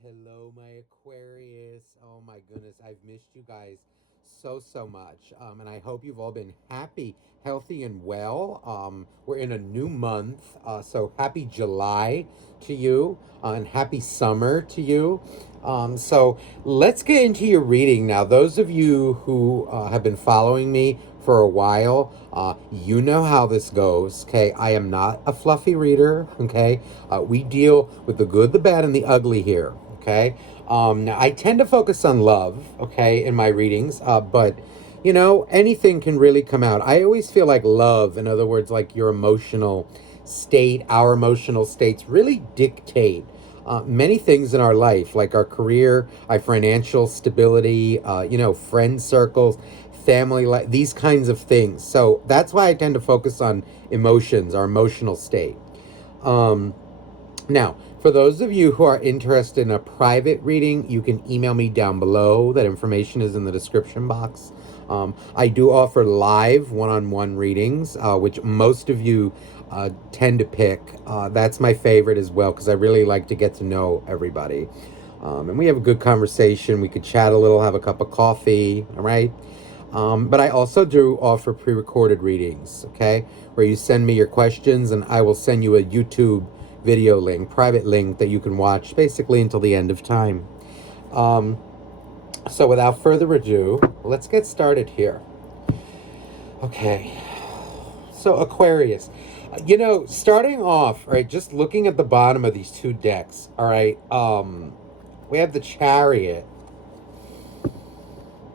Hello, my Aquarius. Oh my goodness, I've missed you guys so much. And I hope you've all been happy, healthy, and well. We're in a new month, so happy July to you, and happy summer to you. So let's get into your reading now. Those of you who have been following me for a while, you know how this goes. Okay, I am not a fluffy reader. Okay, we deal with the good, the bad, and the ugly here. Okay. Now I tend to focus on love, okay, in my readings, but anything can really come out. I always feel like love, in other words, like your emotional state, our emotional states really dictate many things in our life, like our career, our financial stability, friend circles, family life, these kinds of things. So that's why I tend to focus on emotions, our emotional state. Um, Now, for those of you who are interested in a private reading, you can email me down below. That information is in the description box. I do offer live one-on-one readings, which most of you tend to pick. That's my favorite as well because I really like to get to know everybody. And we have a good conversation. We could chat a little, have a cup of coffee, all right? But I also do offer pre-recorded readings, okay? Where you send me your questions and I will send you a YouTube video link, private link that you can watch basically until the end of time. So without further ado, let's get started here. Okay. So Aquarius, starting off, right, just looking at the bottom of these two decks, all right, we have the Chariot.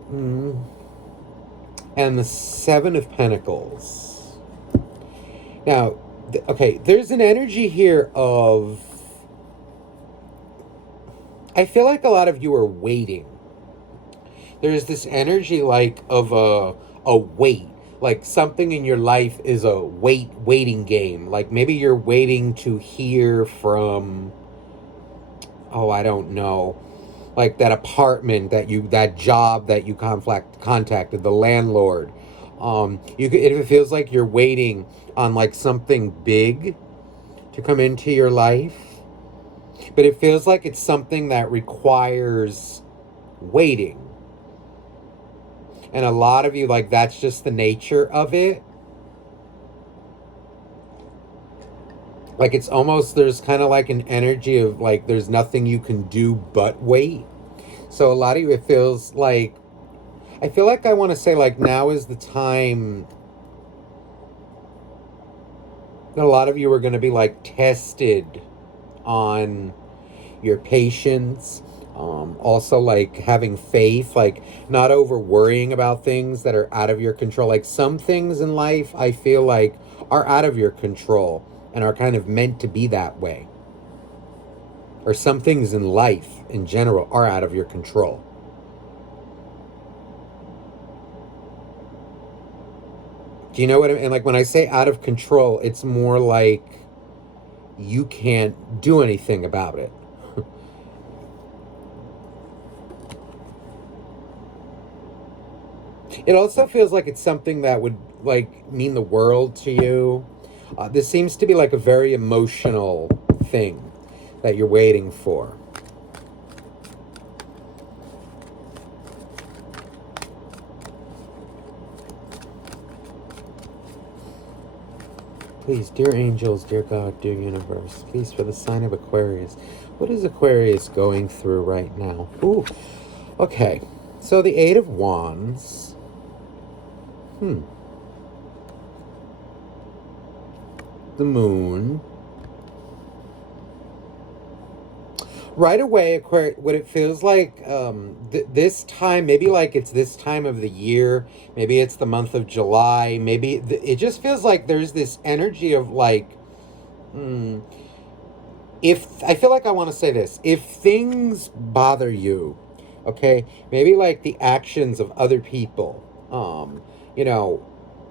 And the Seven of Pentacles. Now, okay, there's an energy here of, I feel like a lot of you are waiting. There's this energy like of a wait, like something in your life is a waiting game. Like maybe you're waiting to hear from, oh, I don't know, like that apartment that job that you contacted the landlord. It feels like you're waiting on like something big to come into your life, but it feels like it's something that requires waiting. And a lot of you, like, that's just the nature of it. Like, it's almost, there's kind of like an energy of like, there's nothing you can do but wait. So a lot of you, it feels like, I feel like I want to say, like, now is the time that a lot of you are going to be, like, tested on your patience. Also, like, having faith, like, not over worrying about things that are out of your control. Like, some things in life, I feel like, are out of your control and are kind of meant to be that way. Or some things in life, in general, are out of your control. Do you know what I mean? And like when I say out of control, it's more like you can't do anything about it. It also feels like it's something that would like mean the world to you. This seems to be like a very emotional thing that you're waiting for. Please, dear angels, dear God, dear universe, please for the sign of Aquarius. What is Aquarius going through right now? Ooh, okay. So the Eight of Wands. The Moon. Right away, Aquarius, what it feels like this time, maybe like it's this time of the year, maybe it's the month of July, maybe it just feels like there's this energy of like, if I feel like I want to say this, if things bother you, okay, maybe like the actions of other people, you know,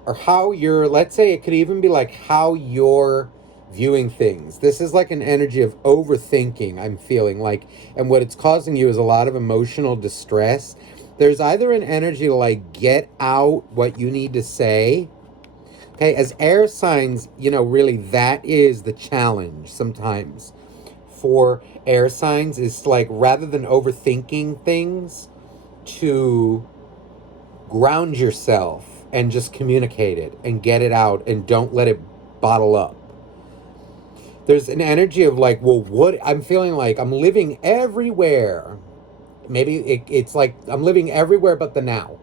or how you're, let's say it could even be like how you're viewing things. This is like an energy of overthinking, I'm feeling like, and what it's causing you is a lot of emotional distress. There's either an energy to like get out what you need to say. Okay, as air signs, really that is the challenge sometimes for air signs is like, rather than overthinking things, to ground yourself and just communicate it and get it out and don't let it bottle up. There's an energy of like, well, what I'm feeling like I'm living everywhere. Maybe it's like I'm living everywhere but the now.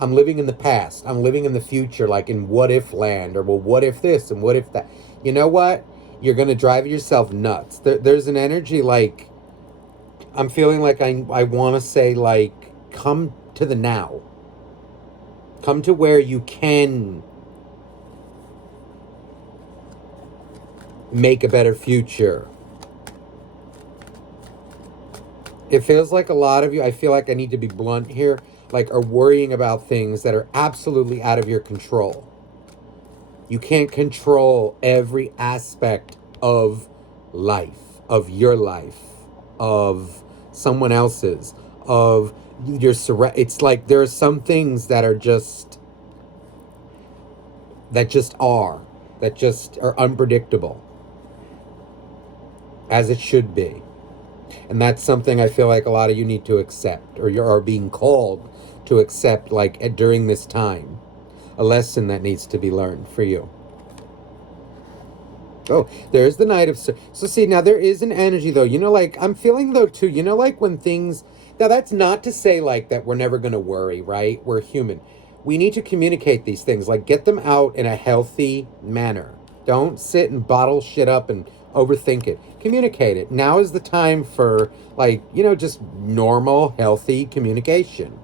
I'm living in the past. I'm living in the future, like in what if land, or well, what if this and what if that. You know what? You're going to drive yourself nuts. There's an energy like, I'm feeling like I want to say, like, come to the now. Come to where you can make a better future. It feels like a lot of you, I feel like I need to be blunt here, like, are worrying about things that are absolutely out of your control. You can't control every aspect of life, of your life, of someone else's, of your it's like there are some things that are just that just are unpredictable, as it should be. And that's something I feel like a lot of you need to accept, or you are being called to accept, like, during this time. A lesson that needs to be learned for you. Oh, there's the Knight of... So see, now there is an energy, though. You know, like, I'm feeling, though, too, you know, like, when things... Now, that's not to say, like, that we're never going to worry, right? We're human. We need to communicate these things. Like, get them out in a healthy manner. Don't sit and bottle shit up and overthink it. Communicate it. Now is the time for, like, you know, just normal, healthy communication.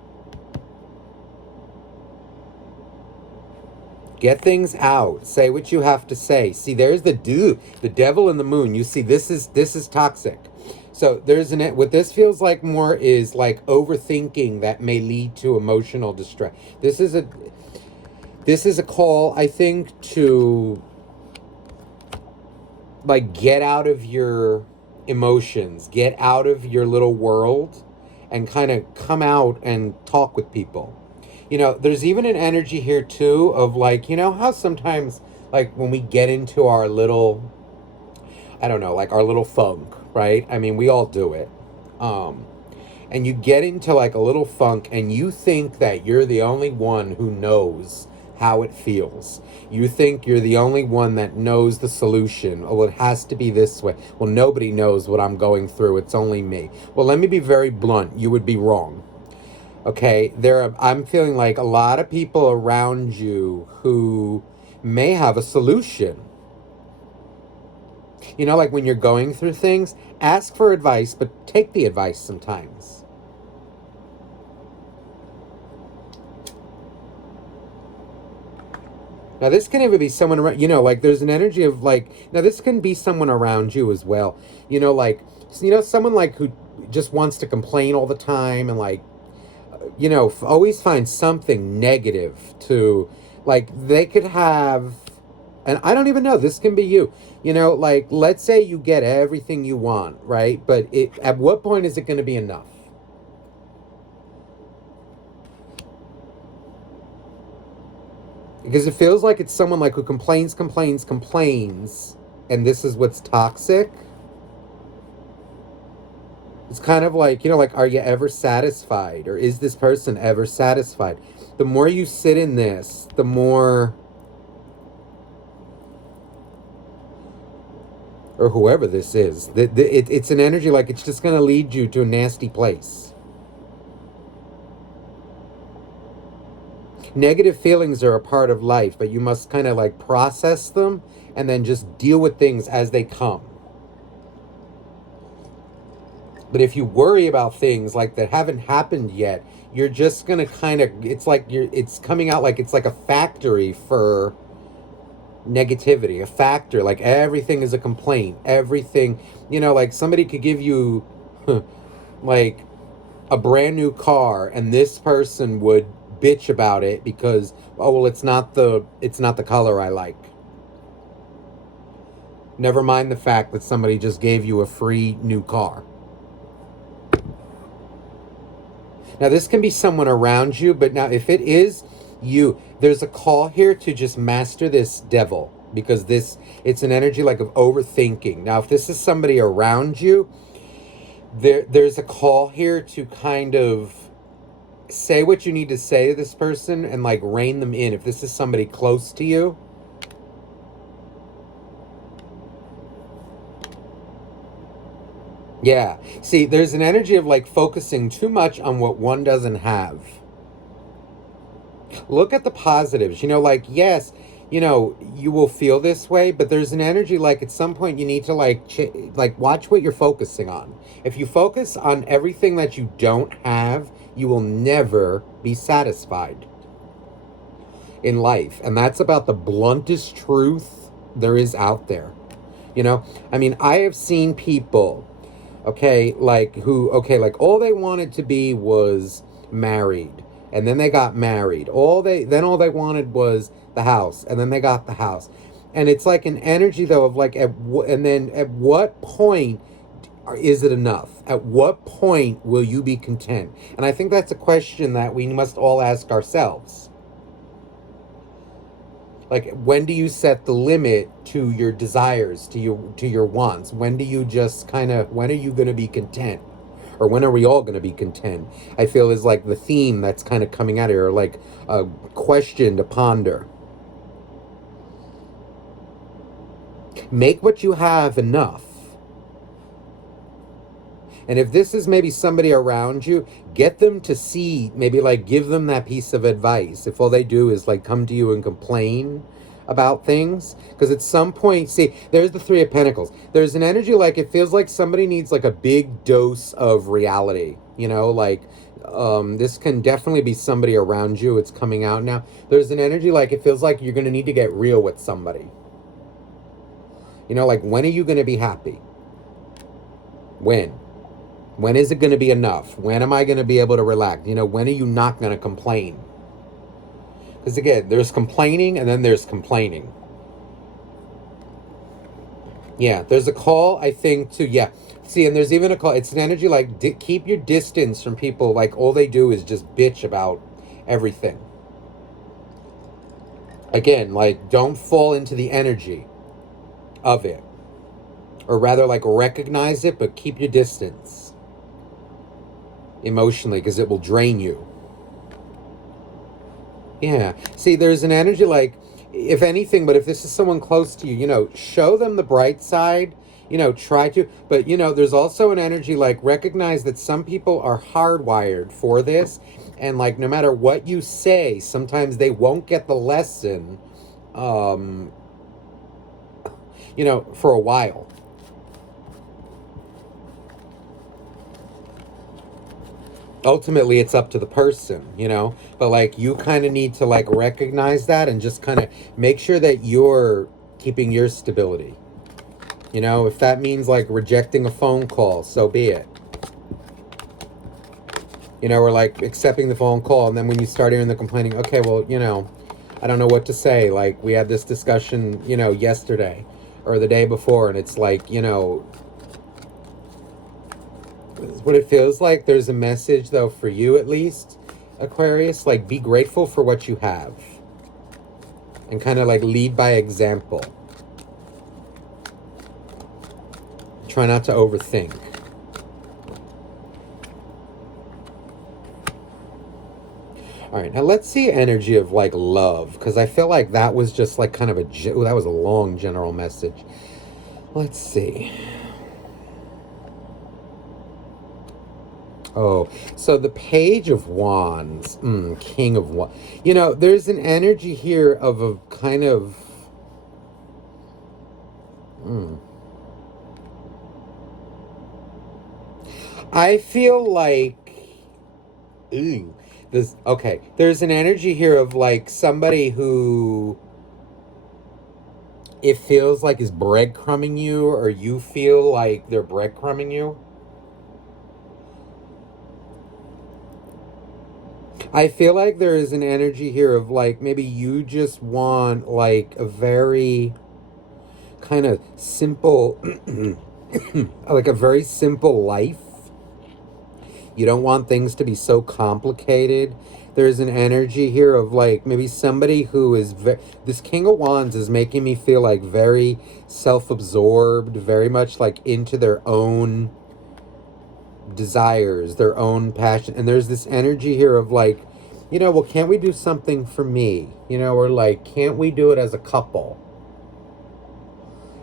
Get things out. Say what you have to say. See, there's the devil and the moon. You see, this is toxic. So there's what this feels like more is like overthinking that may lead to emotional distress. This is a call, I think, to, like, get out of your emotions, get out of your little world, and kind of come out and talk with people. You know, there's even an energy here, too, of, like, you know how sometimes, like, when we get into our little, I don't know, like, our little funk, right? I mean, we all do it. And you get into, like, a little funk, and you think that you're the only one who knows how it feels. You think you're the only one that knows the solution. Oh, it has to be this way. Well, nobody knows what I'm going through. It's only me. Well, let me be very blunt. You would be wrong. Okay, I'm feeling like a lot of people around you who may have a solution. You know, like when you're going through things, ask for advice, but take the advice sometimes. Now, this can even be someone around, you know, like there's an energy of like, now this can be someone around you as well. You know, like, you know, someone like who just wants to complain all the time and like, you know, always find something negative to, like, they could have, and I don't even know, this can be you, you know, like, let's say you get everything you want, right? But at what point is it going to be enough? Because it feels like it's someone like who complains, and this is what's toxic. It's kind of like, you know, like, are you ever satisfied? Or is this person ever satisfied? The more you sit in this, the more, or whoever this is, it's an energy like it's just going to lead you to a nasty place. Negative feelings are a part of life, but you must kind of like process them and then just deal with things as they come. But if you worry about things like that haven't happened yet, you're just going to kind of, it's like it's coming out like it's like a factory for negativity, a factor, like everything is a complaint, everything, you know, like somebody could give you like a brand new car and this person would bitch about it because, oh, well, it's not the color I like. Never mind the fact that somebody just gave you a free new car. Now, this can be someone around you, but now if it is you, there's a call here to just master this devil. because it's an energy like of overthinking. Now, if this is somebody around you, there's a call here to kind of say what you need to say to this person and like rein them in. If this is somebody close to you, yeah. See, there's an energy of like focusing too much on what one doesn't have. Look at the positives. Like, yes, you will feel this way, but there's an energy like at some point you need to like watch what you're focusing on. If you focus on everything that you don't have, you will never be satisfied in life. And that's about the bluntest truth there is out there. I mean, I have seen people, okay, like all they wanted to be was married, and then they got married. All they wanted was the house, and then they got the house. And it's like an energy though of like and then at what point is it enough? At what point will you be content? And I think that's a question that we must all ask ourselves. Like, when do you set the limit to your desires, to your wants? When are you going to be content? Or when are we all going to be content? I feel is like the theme that's kind of coming out here, like a question to ponder. Make what you have enough. And if this is maybe somebody around you, get them to see, maybe like give them that piece of advice. If all they do is like come to you and complain about things. Because at some point, see, there's the Three of Pentacles. There's an energy like it feels like somebody needs like a big dose of reality. This can definitely be somebody around you. It's coming out now. There's an energy like it feels like you're going to need to get real with somebody. Like, when are you going to be happy? When? When is it going to be enough? When am I going to be able to relax? When are you not going to complain? Because again, there's complaining and then there's complaining. Yeah, there's a call, I think, to, yeah. See, and there's even a call. It's an energy like keep your distance from people. Like, all they do is just bitch about everything. Again, like, don't fall into the energy of it. Or rather, like, recognize it, but keep your distance emotionally, because it will drain you. Yeah. See, there's an energy like, if anything, but if this is someone close to you, show them the bright side, try to. But, there's also an energy like recognize that some people are hardwired for this. And like, no matter what you say, sometimes they won't get the lesson, for a while. Ultimately, it's up to the person, but like, you kind of need to like recognize that and just kind of make sure that you're keeping your stability. If that means like rejecting a phone call, so be it. Or like accepting the phone call, and then when you start hearing the complaining, okay, well, I don't know what to say. Like, we had this discussion, yesterday or the day before, and it's like, what it feels like. There's a message though for you, at least, Aquarius, like, be grateful for what you have and kind of like lead by example. Try not to overthink. All right, now let's see energy of like love, because I feel like that was just like kind of that was a long general message. Let's see. Oh, so the Page of Wands, King of Wands. There's an energy here of a kind of, I feel like, there's an energy here of like somebody who it feels like is breadcrumbing you, or you feel like they're breadcrumbing you. I feel like there is an energy here of like maybe you just want like a very kind of simple, like a very simple life. You don't want things to be so complicated there's an energy here of like maybe somebody who is this King of Wands is making me feel like very self-absorbed, very much like into their own desires, their own passion. And there's this energy here of like, well, can't we do something for me? Or like, can't we do it as a couple?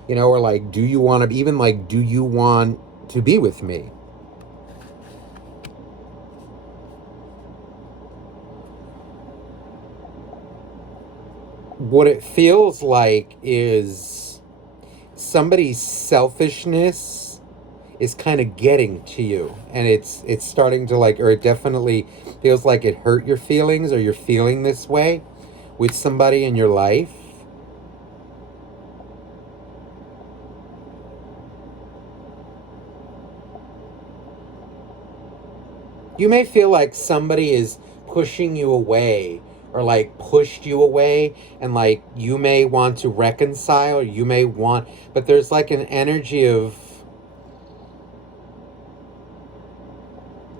Or like, do you want to, even like, do you want to be with me? What it feels like is somebody's selfishness is kind of getting to you, and it's starting to like, or it definitely feels like it hurt your feelings, or you're feeling this way with somebody in your life. You may feel like somebody is pushing you away, or like pushed you away, and like you may want to reconcile, you may want, but there's like an energy of,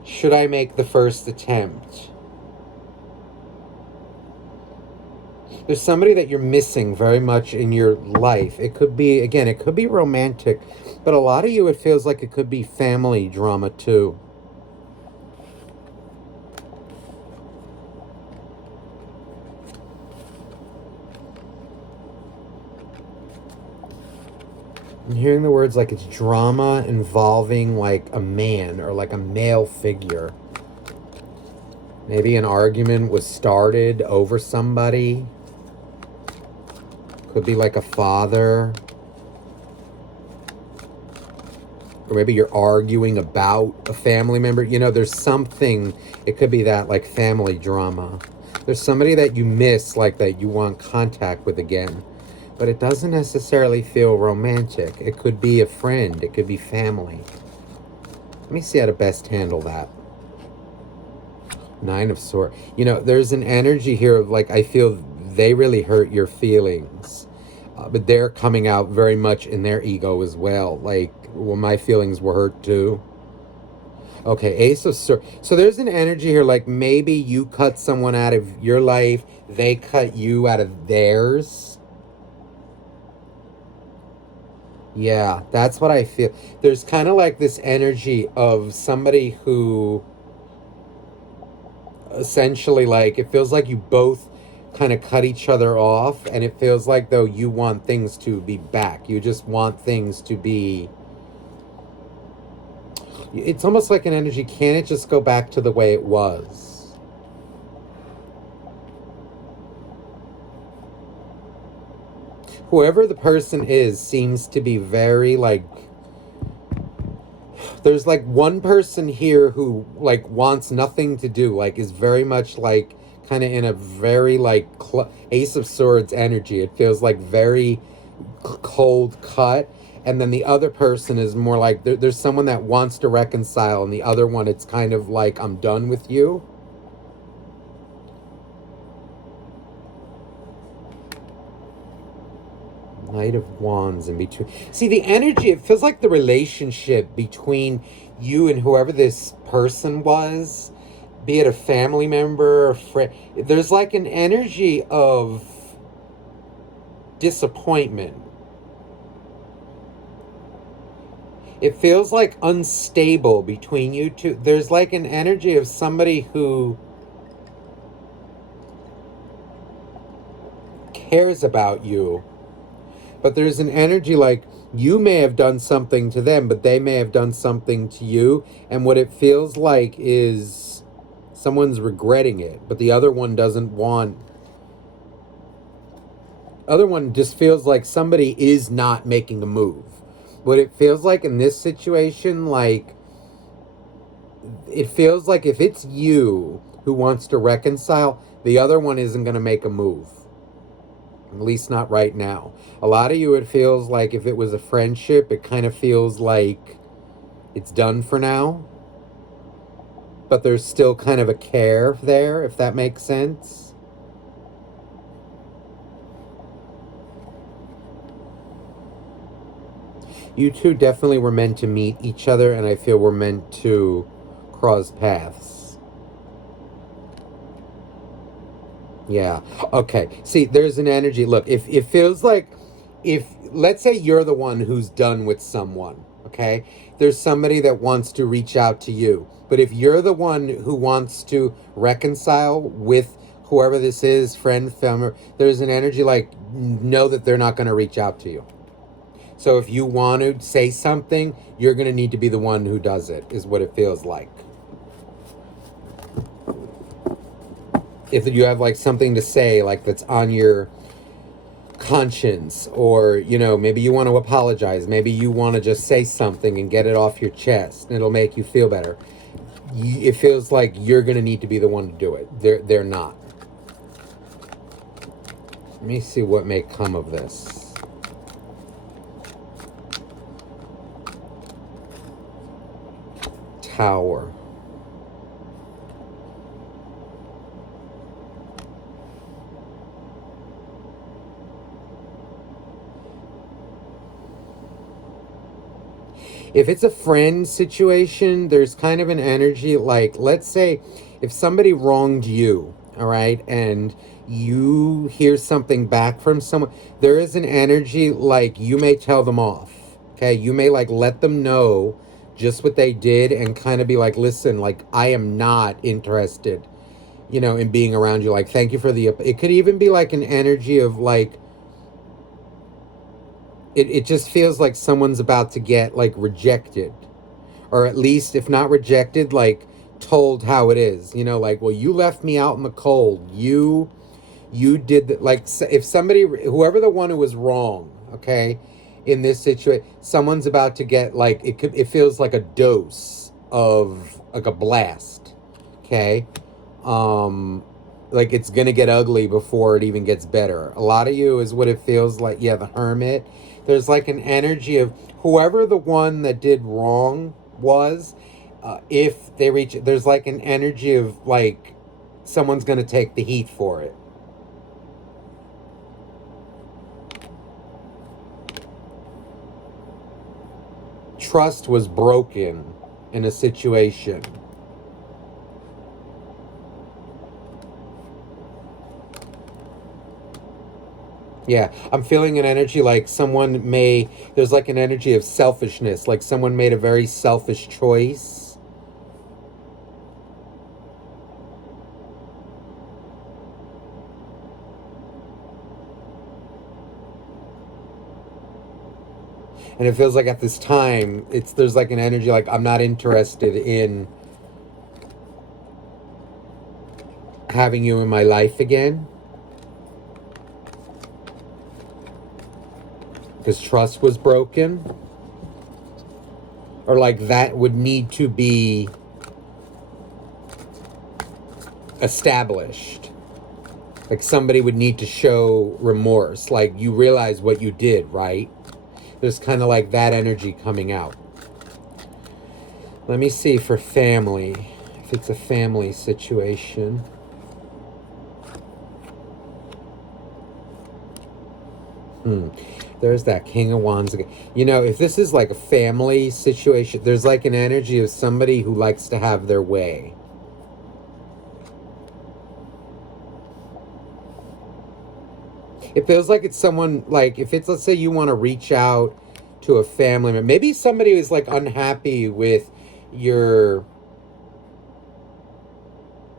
should I make the first attempt? There's somebody that you're missing very much in your life. It could be, again, it could be romantic, but a lot of you, it feels like it could be family drama too. I'm hearing the words like it's drama involving like a man or like a male figure. Maybe an argument was started over somebody. Could be like a father. Or maybe you're arguing about a family member. There's something, it could be that like family drama. There's somebody that you miss, like that you want contact with again. But it doesn't necessarily feel romantic. It could be a friend. It could be family. Let me see how to best handle that. 9 of Swords. There's an energy here of like, I feel they really hurt your feelings. But they're coming out very much in their ego as well. Like, well, my feelings were hurt too. Okay, Ace of Swords. So there's an energy here like maybe you cut someone out of your life. They cut you out of theirs. Yeah, that's what I feel. There's kind of like this energy of somebody who essentially, like, it feels like you both kind of cut each other off, and it feels like though you want things to be back. You just want things to be, it's almost like an energy, can it just go back to the way it was? Whoever the person is seems to be very like, there's like one person here who like wants nothing to do, like is very much like kind of in a very like Ace of Swords energy. It feels like very cold cut. And then the other person is more like there's someone that wants to reconcile, and the other one, it's kind of like, I'm done with you. Knight of Wands in between. See, the energy, it feels like the relationship between you and whoever this person was, be it a family member or friend, there's like an energy of disappointment. It feels like unstable between you two. There's like an energy of somebody who cares about you, but there's an energy like you may have done something to them, but they may have done something to you. And what it feels like is someone's regretting it, but the other one doesn't want. Other one just feels like somebody is not making a move. What it feels like in this situation, like, it feels like if it's you who wants to reconcile, the other one isn't going to make a move. At least not right now. A lot of you, it feels like if it was a friendship, it kind of feels like it's done for now. But there's still kind of a care there, if that makes sense. You two definitely were meant to meet each other, and I feel we're meant to cross paths. Yeah. Okay. See, there's an energy. Look, if it feels like, if let's say you're the one who's done with someone, okay? There's somebody that wants to reach out to you. But if you're the one who wants to reconcile with whoever this is, friend, family, there's an energy like, know that they're not going to reach out to you. So if you want to say something, you're going to need to be the one who does it, is what it feels like. If you have like something to say, like that's on your conscience, or maybe you want to apologize, maybe you want to just say something and get it off your chest and it'll make you feel better, it feels like you're going to need to be the one to do it. They're not. Let me see what may come of this. Tower. If it's a friend situation, there's kind of an energy like, let's say if somebody wronged you, all right, and you hear something back from someone, there is an energy like you may tell them off. Okay, you may like let them know just what they did and kind of be like, listen, like I am not interested, in being around you. Like, thank you for the, it could even be like an energy of like, it just feels like someone's about to get like rejected, or at least if not rejected, like told how it is, like, well, you left me out in the cold, you did that. Like, if somebody, whoever the one who was wrong, okay, in this situation, someone's about to get like, it feels like a dose of like a blast, okay, like it's gonna get ugly before it even gets better. A lot of you is what it feels like. Yeah, the Hermit. There's like an energy of whoever the one that did wrong was. If they reach, there's like an energy of like someone's gonna take the heat for it. Trust was broken in a situation. Yeah, I'm feeling an energy like there's like an energy of selfishness, like someone made a very selfish choice. And it feels like at this time, there's like an energy like, I'm not interested in having you in my life again. Because trust was broken, or like that would need to be established. Like somebody would need to show remorse, like you realize what you did, right? There's kind of like that energy coming out. Let me see for family, if it's a family situation. There's that King of Wands again. If this is like a family situation, there's like an energy of somebody who likes to have their way. It feels like it's someone, like if it's, let's say you want to reach out to a family member, maybe somebody who's like unhappy with your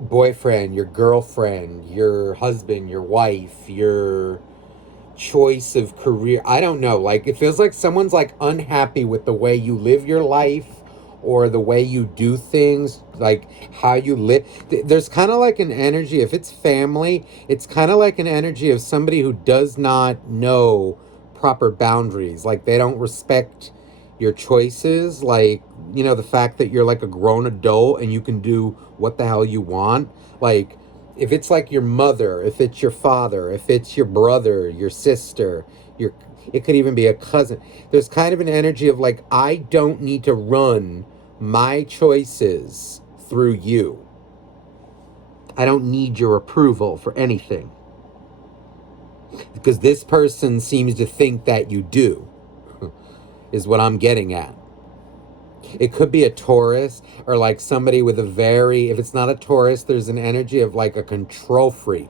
boyfriend, your girlfriend, your husband, your wife, your choice of career. I don't know. Like, it feels like someone's like unhappy with the way you live your life or the way you do things, like how you live. There's kind of like an energy, if it's family, it's kind of like an energy of somebody who does not know proper boundaries. Like, they don't respect your choices. Like, the fact that you're like a grown adult and you can do what the hell you want. Like, if it's like your mother, if it's your father, if it's your brother, your sister, it could even be a cousin. There's kind of an energy of like, I don't need to run my choices through you. I don't need your approval for anything. Because this person seems to think that you do, is what I'm getting at. It could be a Taurus, or like somebody with if it's not a Taurus, there's an energy of like a control freak.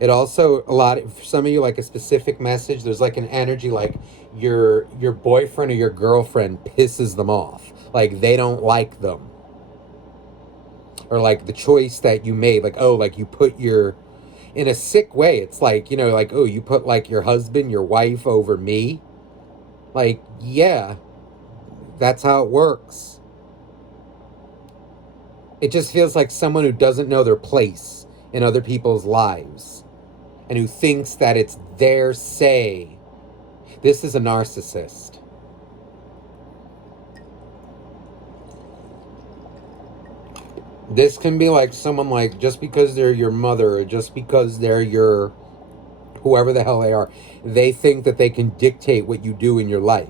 It also for some of you, like a specific message. There's like an energy like your boyfriend or your girlfriend pisses them off. Like they don't like them, or like the choice that you made. Like, oh, like you put your, in a sick way. It's like, like, oh, you put like your husband, your wife over me. Like, yeah, that's how it works. It just feels like someone who doesn't know their place in other people's lives and who thinks that it's their say. This is a narcissist. This can be like someone, like, just because they're your mother or just because they're your whoever the hell they are, they think that they can dictate what you do in your life.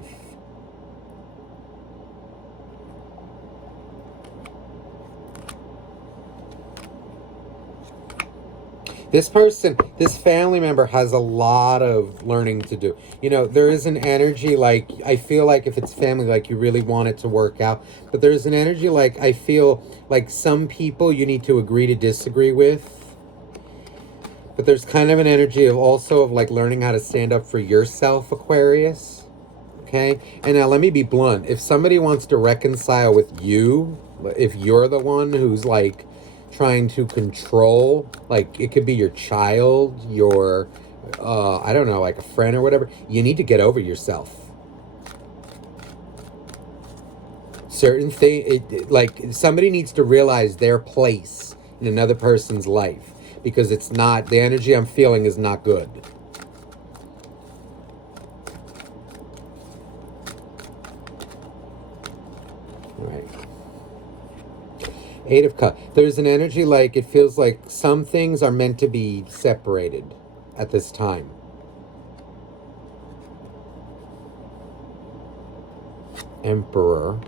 This person, this family member has a lot of learning to do. There is an energy like, I feel like if it's family, like you really want it to work out. But there's an energy like, I feel like some people you need to agree to disagree with. But there's kind of an energy of also of like learning how to stand up for yourself, Aquarius. Okay? And now let me be blunt. If somebody wants to reconcile with you, if you're the one who's like trying to control, like it could be your child, your I don't know, like a friend or whatever, you need to get over yourself. Certain thing, like somebody needs to realize their place in another person's life, because it's not, the energy I'm feeling is not good. All right. Eight of Cups. There's an energy like it feels like some things are meant to be separated at this time. Emperor.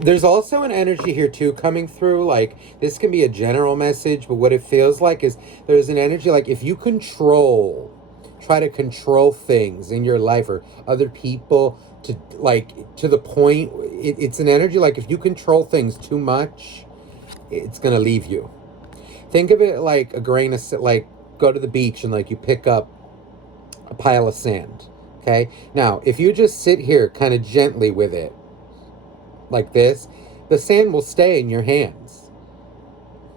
There's also an energy here too coming through, like this can be a general message, but what it feels like is there's an energy like if you try to control things in your life or other people to the point, it's an energy like if you control things too much, it's gonna leave you. Think of it like a grain of, like, go to the beach and like you pick up a pile of sand. Okay, now if you just sit here kind of gently with it like this, the sand will stay in your hands.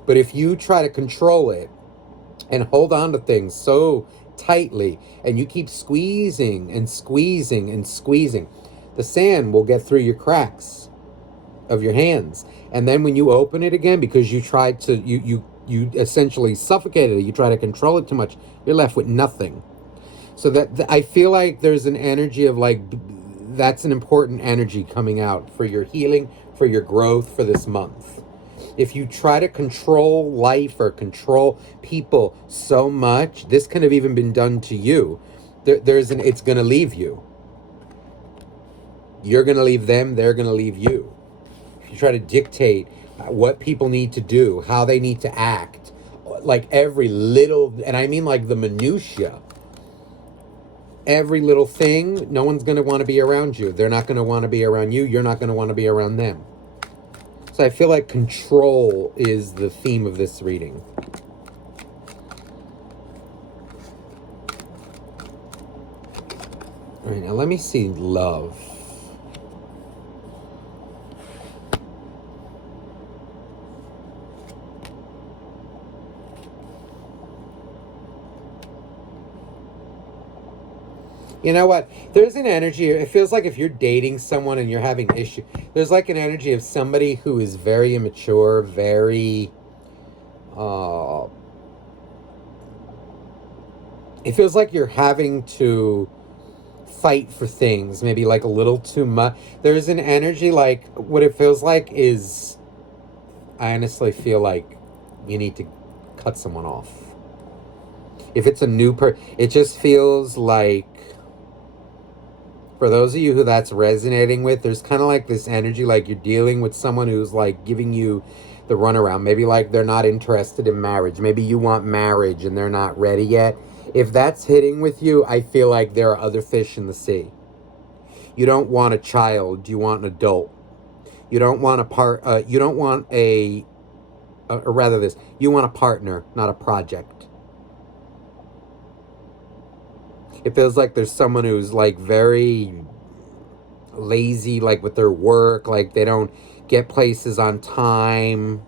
But if you try to control it and hold on to things so tightly and you keep squeezing and squeezing and squeezing, the sand will get through your cracks of your hands. And then when you open it again, because you tried to, you essentially suffocated it, you try to control it too much, you're left with nothing. So that I feel like there's an energy of like, that's an important energy coming out for your healing, for your growth for this month. If you try to control life or control people so much, this could have even been done to you. It's going to leave you. You're going to leave them, they're going to leave you. If you try to dictate what people need to do, how they need to act, like every little, and I mean like the minutia, every little thing, no one's going to want to be around you. They're not going to want to be around you. You're not going to want to be around them. So I feel like control is the theme of this reading. All right, now let me see love. You know what? There's an energy. It feels like if you're dating someone and you're having issue, there's like an energy of somebody who is very immature, very. It feels like you're having to fight for things, maybe like a little too much. There's an energy like what it feels like is. I honestly feel like you need to cut someone off. If it's a new it just feels like. For those of you who that's resonating with, there's kind of like this energy like you're dealing with someone who's like giving you the runaround. Maybe like they're not interested in marriage. Maybe you want marriage and they're not ready yet. If that's hitting with you, I feel like there are other fish in the sea. You don't want a child. You want an adult. You don't want you don't want or rather this. You want a partner, not a project. It feels like there's someone who's like very lazy, like with their work, like they don't get places on time.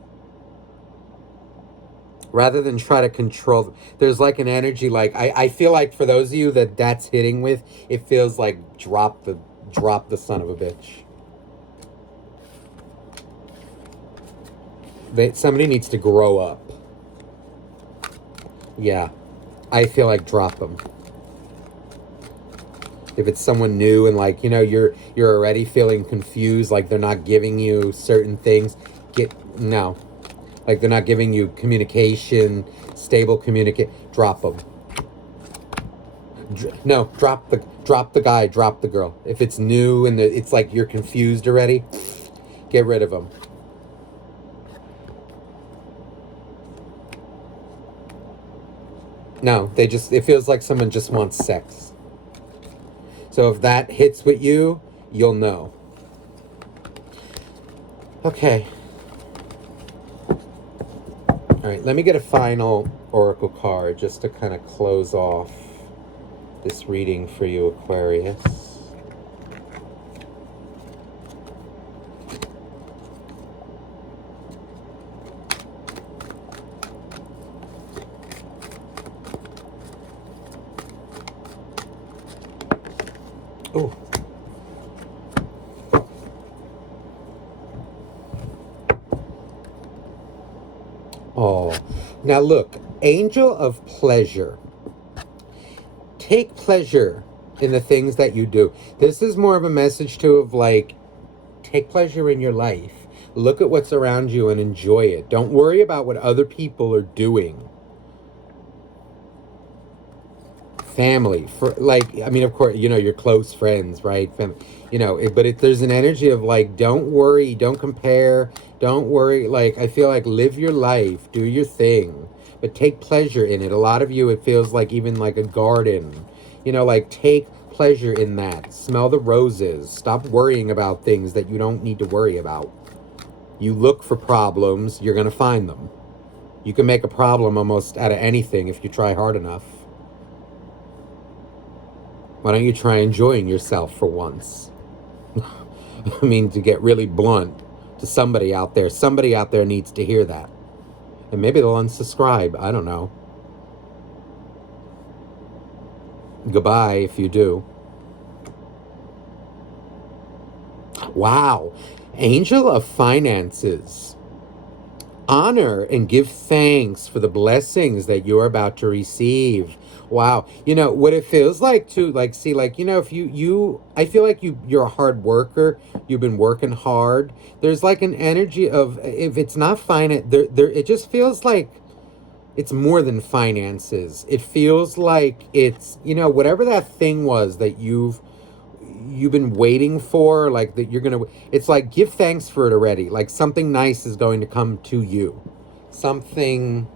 Rather than try to control, there's like an energy, like I feel like for those of you that that's hitting with, it feels like drop the son of a bitch. Somebody needs to grow up. Yeah, I feel like drop them. If it's someone new and like, you know, you're already feeling confused, like they're not giving you certain things, no. Like they're not giving you communication, stable drop them. No, drop the guy, drop the girl. If it's new and it's like you're confused already, get rid of them. No, it feels like someone just wants sex. So if that hits with you, you'll know. Okay. All right, let me get a final oracle card just to kind of close off this reading for you, Aquarius. Oh. Oh, now look, angel of pleasure. Take pleasure in the things that you do. This is more of a message too of like, take pleasure in your life. Look at what's around you and enjoy it. Don't worry about what other people are doing. Family, for like, I mean, of course, you know, your close friends, right? You know, but there's an energy of like, don't worry, don't compare, don't worry. Like, I feel like live your life, do your thing, but take pleasure in it. A lot of you, it feels like even like a garden, you know, like take pleasure in that. Smell the roses. Stop worrying about things that you don't need to worry about. You look for problems, you're going to find them. You can make a problem almost out of anything if you try hard enough. Why don't you try enjoying yourself for once? I mean, to get really blunt to somebody out there needs to hear that. And maybe they'll unsubscribe. I don't know. Goodbye if you do. Wow. Angel of finances. Honor and give thanks for the blessings that you're about to receive. Wow. You know, what it feels like to like, see, like, you know, if I feel like you're a hard worker. You've been working hard. There's like an energy of, if it's not finance, it just feels like it's more than finances. It feels like it's, you know, whatever that thing was that you've been waiting for, like that you're gonna, it's like give thanks for it already. Like something nice is going to come to you. Something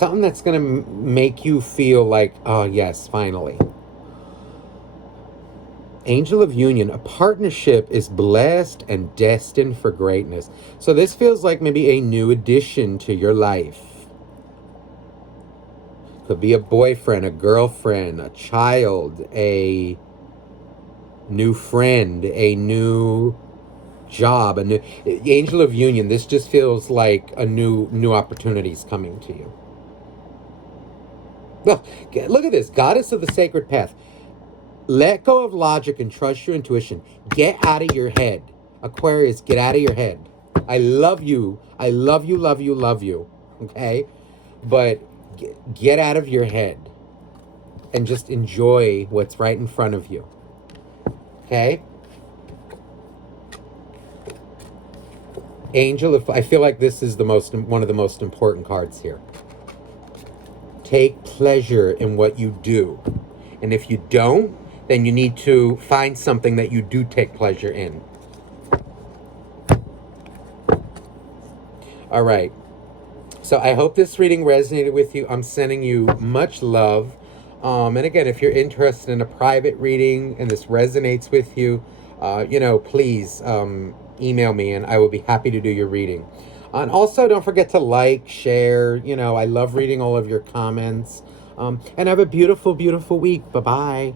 that's gonna make you feel like, oh yes, finally. Angel of Union, a partnership is blessed and destined for greatness. So this feels like maybe a new addition to your life. Could be a boyfriend, a girlfriend, a child, a new friend, a new job, a new Angel of Union. This just feels like a new opportunities coming to you. Look at this, Goddess of the Sacred Path. Let go of logic and trust your intuition. Get out of your head. Aquarius, get out of your head. I love you. I love you, love you, love you. Okay? But get out of your head and just enjoy what's right in front of you. Okay? Angel, I feel like this is one of the most important cards here. Take pleasure in what you do. And if you don't, then you need to find something that you do take pleasure in. All right. So I hope this reading resonated with you. I'm sending you much love. And again, if you're interested in a private reading and this resonates with you, you know, please email me and I will be happy to do your reading. And also, don't forget to like, share. You know, I love reading all of your comments. And have a beautiful, beautiful week. Bye bye.